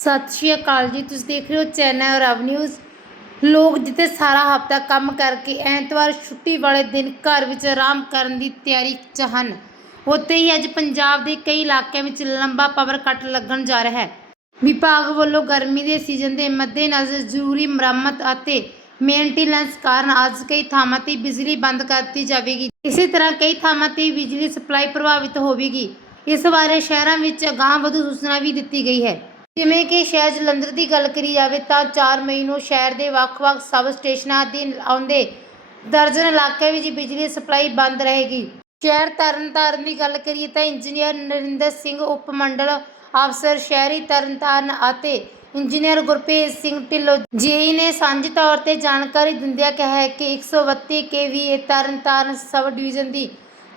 ਸਤਿ ਸ਼੍ਰੀ ਅਕਾਲ ਜੀ, ਤੁਸੀਂ ਦੇਖ ਰਹੇ ਹੋ ਚੈਨਲ ਰਵ ਨਿਊਜ਼। ਲੋਕ ਜਿੱਥੇ ਸਾਰਾ ਹਫਤਾ ਕੰਮ ਕਰਕੇ ਐਤਵਾਰ ਛੁੱਟੀ ਵਾਲੇ ਦਿਨ ਘਰ ਵਿੱਚ ਆਰਾਮ ਕਰਨ ਦੀ ਤਿਆਰੀ 'ਚ ਹਨ। ਉੱਥੇ ਹੀ ਅੱਜ ਪੰਜਾਬ ਦੇ ਕਈ ਇਲਾਕਿਆਂ ਵਿੱਚ ਲੰਬਾ ਪਾਵਰ ਕੱਟ ਲੱਗਣ ਜਾ ਰਿਹਾ ਹੈ। ਵਿਭਾਗ ਵੱਲੋਂ ਗਰਮੀ ਦੇ ਸੀਜ਼ਨ ਦੇ ਮੱਦੇਨਜ਼ਰ ਜ਼ਰੂਰੀ ਮੁਰੰਮਤ ਅਤੇ ਮੇਨਟੇਨੈਂਸ ਕਾਰਨ ਅੱਜ ਕਈ ਥਾਵਾਂ ਤੇ ਬਿਜਲੀ ਬੰਦ ਕਰ ਦਿੱਤੀ ਜਾਵੇਗੀ। ਇਸੇ ਤਰ੍ਹਾਂ ਕਈ ਥਾਵਾਂ ਤੇ ਬਿਜਲੀ ਸਪਲਾਈ ਪ੍ਰਭਾਵਿਤ ਹੋਵੇਗੀ। ਇਸ ਬਾਰੇ ਸ਼ਹਿਰਾਂ ਵਿੱਚ ਅਗਾਂਹ ਵਧੂ ਸੂਚਨਾ ਵੀ ਦਿੱਤੀ ਗਈ ਹੈ। ਜਿਵੇਂ ਕਿ ਸ਼ਹਿਰ ਜਲੰਧਰ ਦੀ ਗੱਲ ਕਰੀ ਜਾਵੇ ਤਾਂ 4 ਮਈ ਨੂੰ ਸ਼ਹਿਰ ਦੇ ਵੱਖ-ਵੱਖ ਸਬ ਸਟੇਸ਼ਨਾਂ ਦੀ ਆਉਂਦੇ ਦਰਜਨ ਇਲਾਕੇ ਵਿੱਚ ਬਿਜਲੀ ਸਪਲਾਈ ਬੰਦ ਰਹੇਗੀ। ਸ਼ਹਿਰ ਤਰਨਤਾਰਨ ਦੀ ਗੱਲ ਕਰੀਏ ਤਾਂ ਇੰਜੀਨੀਅਰ ਨਰਿੰਦਰ ਸਿੰਘ ਉਪ ਮੰਡਲ ਅਫਸਰ ਸ਼ਹਿਰੀ ਤਰਨਤਾਰਨ ਅਤੇ ਇੰਜੀਨੀਅਰ ਗੁਰਪ੍ਰੀਤ ਸਿੰਘ ਢਿੱਲੋਂ ਜੇਈ ਨੇ ਸਾਂਝੇ ਤੌਰ ਤੇ ਜਾਣਕਾਰੀ ਦਿੰਦਿਆਂ ਕਿਹਾ ਹੈ ਕਿ 132 ਕੇਵੀਏ ਤਰਨਤਾਰਨ ਸਬ ਡਿਵੀਜ਼ਨ ਦੀ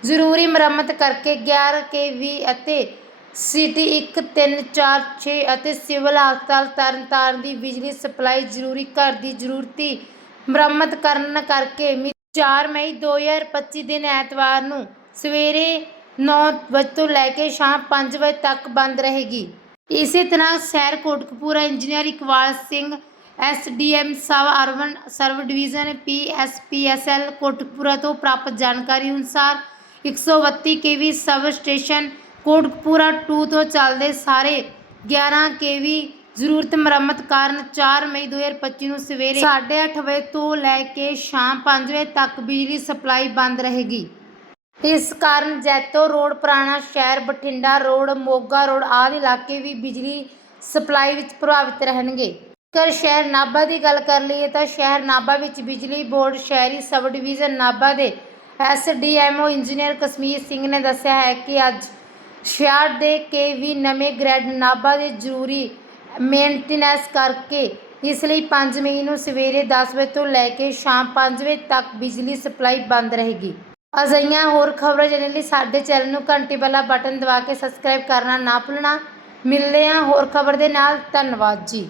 ਜ਼ਰੂਰੀ ਮੁਰੰਮਤ ਕਰਕੇ 11 ਕੇਵੀ ਅਤੇ ਸਿਟੀ 1346 ਅਤੇ ਸਿਵਲ ਹਸਪਤਾਲ ਤਰਨਤਾਰਨ ਦੀ ਬਿਜਲੀ ਸਪਲਾਈ ਜ਼ਰੂਰੀ ਘਰ ਦੀ ਜ਼ਰੂਰਤੀ ਮੁਰੰਮਤ ਕਰਨ ਕਰਕੇ ਮਿ- 4 ਮਈ 2025 ਦਿਨ ਐਤਵਾਰ ਨੂੰ ਸਵੇਰੇ 9 ਵਜੇ ਤੋਂ ਲੈ ਕੇ ਸ਼ਾਮ 5 ਵਜੇ ਤੱਕ ਬੰਦ ਰਹੇਗੀ। ਇਸੇ ਤਰ੍ਹਾਂ ਸ਼ਹਿਰ Kotkapura engineer Iqbal Singh SDM sub urban ਸਰਵ ਡਿਵੀਜ਼ਨ ਪੀਐਸਪੀਐਸਐਲ ਕੋਟਕਪੂਰਾ ਤੋਂ ਪ੍ਰਾਪਤ ਜਾਣਕਾਰੀ ਅਨੁਸਾਰ 132 ਕੇਵੀ ਸਬ ਸਟੇਸ਼ਨ ਕੋਟਕਪੂਰਾ 2 ਤੋਂ ਚੱਲਦੇ ਸਾਰੇ 11 ਕੇਵੀ ਜ਼ਰੂਰਤ ਮੁਰੰਮਤ ਕਾਰਨ 4 ਮਈ 2025 ਨੂੰ ਸਵੇਰੇ 8:30 ਵਜੇ ਤੋਂ ਲੈ ਕੇ ਸ਼ਾਮ 5 ਵਜੇ ਤੱਕ ਬਿਜਲੀ ਸਪਲਾਈ ਬੰਦ ਰਹੇਗੀ। ਇਸ ਕਾਰਨ ਜੈਤੋ ਰੋਡ, ਪੁਰਾਣਾ ਸ਼ਹਿਰ, ਬਠਿੰਡਾ ਰੋਡ, ਮੋਗਾ ਰੋਡ ਆਦਿ ਇਲਾਕੇ ਵੀ ਬਿਜਲੀ ਸਪਲਾਈ ਵਿੱਚ ਪ੍ਰਭਾਵਿਤ ਰਹਿਣਗੇ। ਕਰ ਸ਼ਹਿਰ ਨਾਭਾ ਦੀ ਗੱਲ ਕਰ ਲਈਏ ਤਾਂ ਸ਼ਹਿਰ ਨਾਭਾ ਵਿੱਚ ਬਿਜਲੀ ਬੋਰਡ, ਸ਼ਹਿਰੀ ਸਬ ਡਿਵੀਜ਼ਨ ਨਾਭਾ ਦੇ ਐਸਡੀਐਮਓ ਇੰਜੀਨੀਅਰ ਕਸ਼ਮੀਰ ਸਿੰਘ ਨੇ ਦੱਸਿਆ ਹੈ ਕਿ ਅੱਜ ਸ਼ਹਿਰ ਦੇ ਕੇ ਵੀ ਨਵੇਂ ਗ੍ਰੈਡ ਨਾਭਾ ਦੇ ਜ਼ਰੂਰੀ ਮੇਨਟੇਨੈਂਸ ਕਰਕੇ ਇਸ ਲਈ 5 ਮਈ ਨੂੰ ਸਵੇਰੇ 10 ਵਜੇ ਤੋਂ ਲੈ ਕੇ ਸ਼ਾਮ 5 ਵਜੇ ਤੱਕ ਬਿਜਲੀ ਸਪਲਾਈ ਬੰਦ ਰਹੇਗੀ। ਅਜਿਹੀਆਂ ਹੋਰ ਖਬਰਾਂ ਜਾਣਨ ਲਈ ਸਾਡੇ ਚੈਨਲ ਨੂੰ ਘੰਟੀ ਵਾਲਾ ਬਟਨ ਦਬਾ ਕੇ ਸਬਸਕ੍ਰਾਈਬ ਕਰਨਾ ਨਾ ਭੁੱਲਣਾ। ਮਿਲਦੇ ਹਾਂ ਹੋਰ ਖਬਰ ਦੇ ਨਾਲ। ਧੰਨਵਾਦ ਜੀ।